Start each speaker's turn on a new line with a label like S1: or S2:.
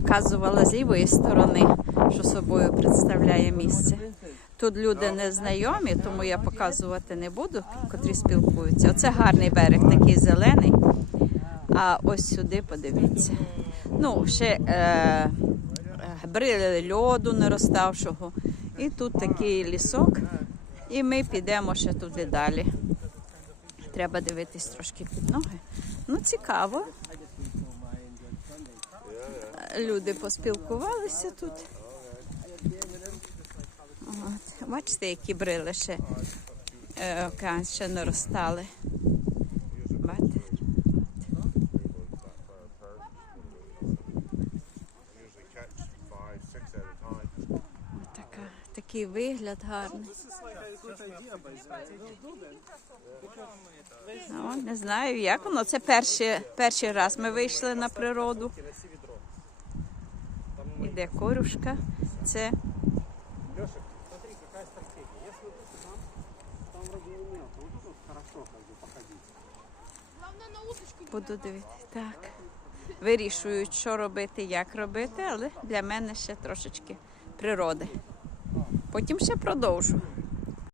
S1: показувала з лівої сторони, що собою представляє місце. Тут люди не знайомі, тому я показувати не буду, котрі спілкуються. Оце гарний берег, такий зелений. А ось сюди подивіться. Ну, ще е, брили льоду нароставшого. І тут такий лісок. І ми підемо ще туди далі. Треба дивитись трошки під ноги. Ну, цікаво. Люди поспілкувалися тут. От. Бачите, які брили ще е, океан ще наростали. Така, такий вигляд гарний. Ну, не знаю, як воно. Це перший, перший раз ми вийшли на природу. Іде корюшка. Це
S2: Леша, смотри, яка стратегія. Якщо тут там, там вроде не нет, вот тут хорошо как бы походить.
S1: буду дивитися. Так. Вирішують, що робити, як робити, але для мене ще трошечки природи. Потім ще продовжу.